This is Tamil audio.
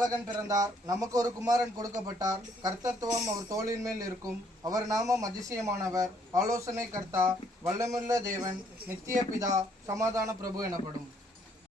பாலகன் பிறந்தார், நமக்கு ஒரு குமாரன் கொடுக்கப்பட்டார். கர்த்தத்துவம் அவர் தோளின் மேல் இருக்கும். அவர் நாமம் அதிசயமானவர், ஆலோசனை கர்த்தா, வல்லமுள்ள தேவன், நித்திய பிதா, சமாதான பிரபு எனப்படும்.